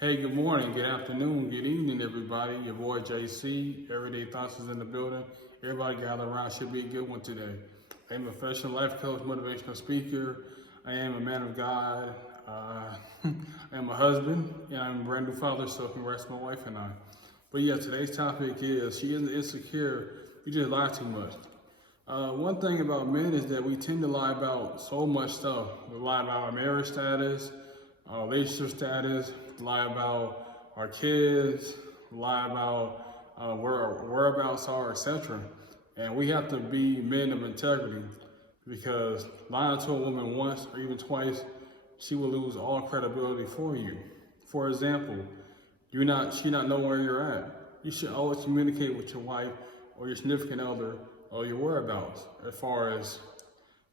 Hey, good morning, good afternoon, good evening, everybody. Your boy JC, Everyday Thoughts is in the building. Everybody gather around, should be a good one today. I am a professional life coach, motivational speaker. I am a man of God. I am a husband, and I'm a brand new father, so congrats my wife and I. But yeah, today's topic is she isn't insecure, you just lie too much. One thing about men is that we tend to lie about so much stuff. We lie about our marriage status, our relationship status, lie about our kids, lie about where our whereabouts are, etc. And we have to be men of integrity because lying to a woman once or even twice, she will lose all credibility for you. For example, she not know where you're at. You should always communicate with your wife or your significant other or your whereabouts as far as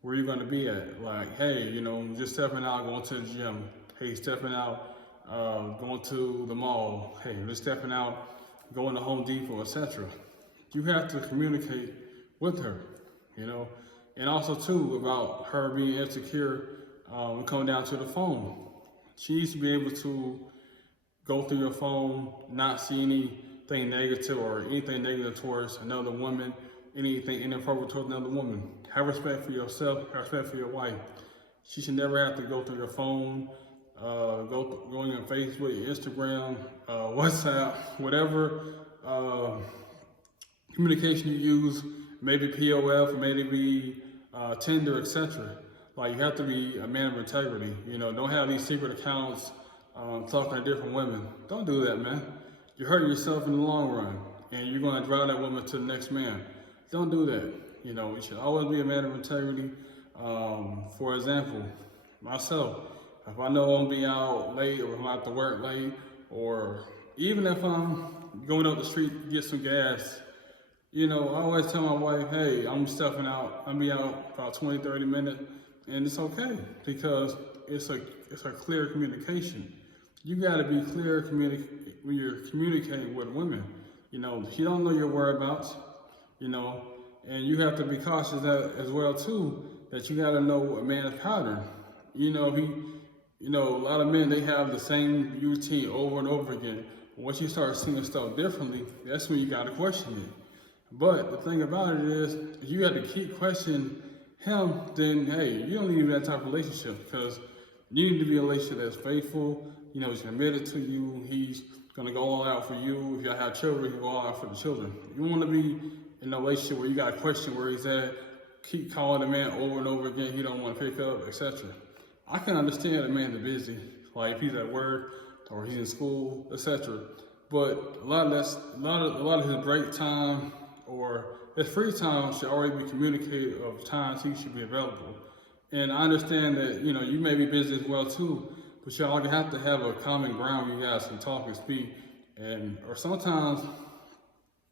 where you're going to be at. Like, hey, just stepping out, going to the gym. Hey, stepping out, going to the mall. Hey, just stepping out, going to Home Depot, etc. You have to communicate with her, you know. And also too about her being insecure and coming down to the phone. She needs to be able to go through your phone, not see anything negative or anything negative towards another woman, anything inappropriate towards another woman. Have respect for yourself, have respect for your wife. She should never have to go through your phone, going on Facebook, Instagram, WhatsApp, whatever communication you use, maybe POF, maybe Tinder, etc. Like you have to be a man of integrity. Don't have these secret accounts talking to different women. Don't do that, man. You hurt yourself in the long run, and you're going to drive that woman to the next man. Don't do that. You should always be a man of integrity. For example, myself, if I know I'm gonna be out late or I'm out to work late, or even if I'm going up the street to get some gas, I always tell my wife, hey, I'm stepping out. I'll be out about 20, 30 minutes, and it's okay because it's a clear communication. You got to be clear when you're communicating with women. She don't know your whereabouts, and you have to be cautious as well too, that you got to know a man's pattern. A lot of men, they have the same routine over and over again. Once you start seeing stuff differently, that's when you got to question it. But the thing about it is, if you have to keep questioning him, then hey, you don't need to be that type of relationship because you need to be a relationship that's faithful. He's committed to you. He's gonna go all out for you. If y'all have children, he'll go all out for the children. You want to be in a relationship where you got to question where he's at, keep calling the man over and over again. He don't want to pick up, etc. I can understand a man that's busy, like if he's at work or he's in school, etc. But a lot of his break time or his free time should already be communicated of times he should be available. And I understand that, you may be busy as well too, but y'all have to have a common ground where you guys can talk and speak. Or sometimes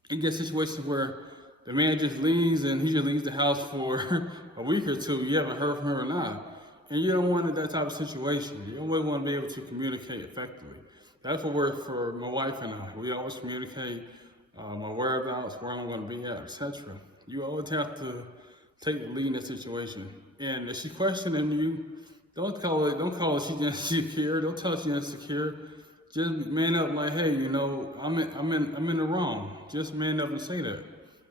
it gets situations where the man just leaves and he just leaves the house for a week or two. You haven't heard from her or not. And you don't want that type of situation. You always want to be able to communicate effectively. That's what works for my wife and I. We always communicate my whereabouts, where I'm going to be at, etc. You always have to take the lead in that situation. And if she's questioning you, don't call it she's insecure. Don't tell her she's insecure. Just man up like, hey, I'm in the wrong. Just man up and say that.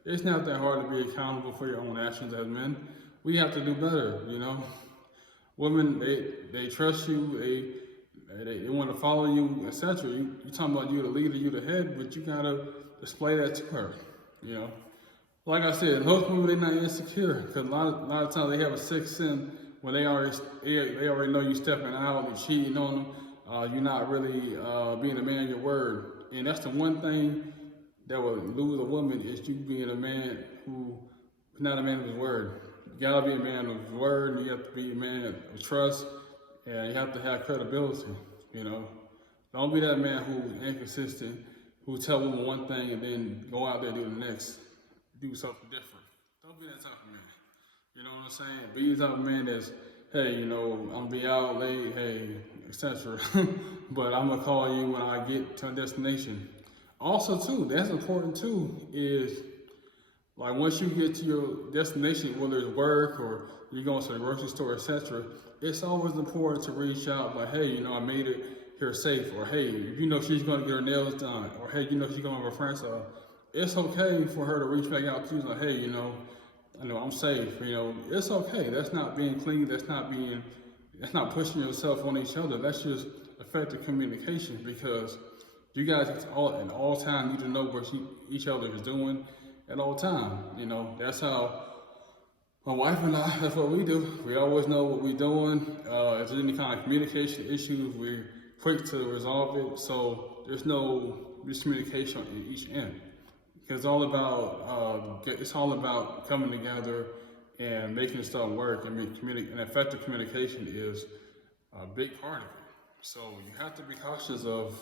It's not that hard to be accountable for your own actions as men. We have to do better, Women, they trust you, they want to follow you, etc. You talking about you the leader, you the head, but you gotta display that to her, Like I said, most women, they're not insecure because a lot of times they have a sixth sense when they already know you stepping out, you cheating on them, you're not really being a man of your word, and that's the one thing that will lose a woman is you being a man who is not a man of his word. You gotta be a man of his word, and you have to be a man of trust, and you have to have credibility, Don't be that man who's inconsistent, who tell women one thing and then go out there and do the next, do something different. Don't be that type of man. You know what I'm saying? Be the type of man that's, hey, I'm gonna be out late, hey, etc. But I'm gonna call you when I get to a destination. Also, too, that's important too, is like once you get to your destination, whether it's work or you're going to the grocery store, etc., it's always important to reach out like, hey, I made it her safe, or hey, if you know she's going to get her nails done, or hey, you know she's going to have her friends, it's okay for her to reach back out to you like, hey, I know I'm safe. It's okay. That's not being clingy. That's not pushing yourself on each other. That's just effective communication, because you guys at all time need to know what each other is doing at all time. That's how my wife and I, that's what we do. We always know what we're doing. If there's any kind of communication issues, we're quick to resolve it. So there's no miscommunication on each end. Because it's all about coming together and making stuff work. And effective communication is a big part of it. So you have to be cautious of,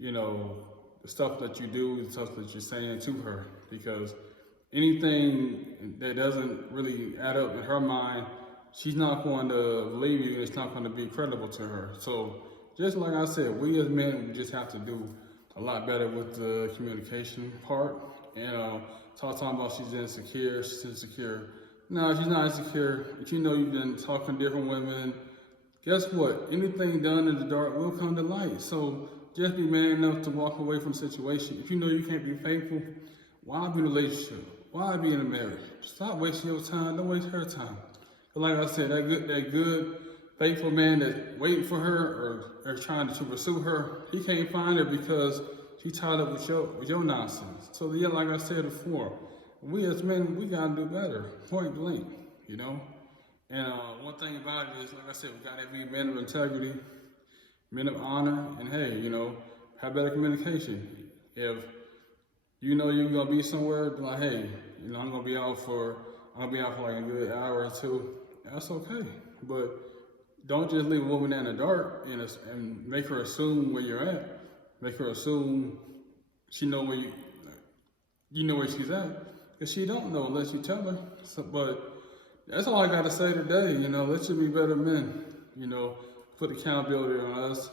the stuff that you do, the stuff that you're saying to her, because anything that doesn't really add up in her mind, she's not going to believe you, and it's not going to be credible to her. So just like I said, we as men, we just have to do a lot better with the communication part. And talking about she's insecure. No, she's not insecure. If you've been talking to different women, guess what? Anything done in the dark will come to light. So just be man enough to walk away from the situation. If you know you can't be faithful, why be in a relationship? Why be in a marriage? Stop wasting your time. Don't waste her time. But like I said, that good, faithful man that's waiting for her or trying to pursue her, he can't find her because she's tied up with your nonsense. So yeah, like I said before, we as men, we gotta do better. Point blank, And one thing about it is, like I said, we gotta be men of integrity, men of honor, and hey, have better communication. If you're gonna be somewhere, like, hey, I'm gonna be out for like a good hour or two. That's okay, but don't just leave a woman in the dark and make her assume where you're at. Make her assume she know where you know where she's at, because she don't know unless you tell her. So, but that's all I gotta say today. Let's just be better men. Put accountability on us.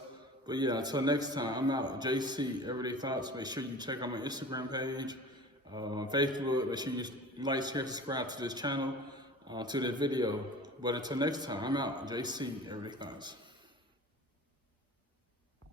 But yeah, until next time, I'm out. JC Everyday Thoughts. Make sure you check out my Instagram page, Facebook. Make sure you like, share, subscribe to this channel, to this video. But until next time, I'm out. JC Everyday Thoughts.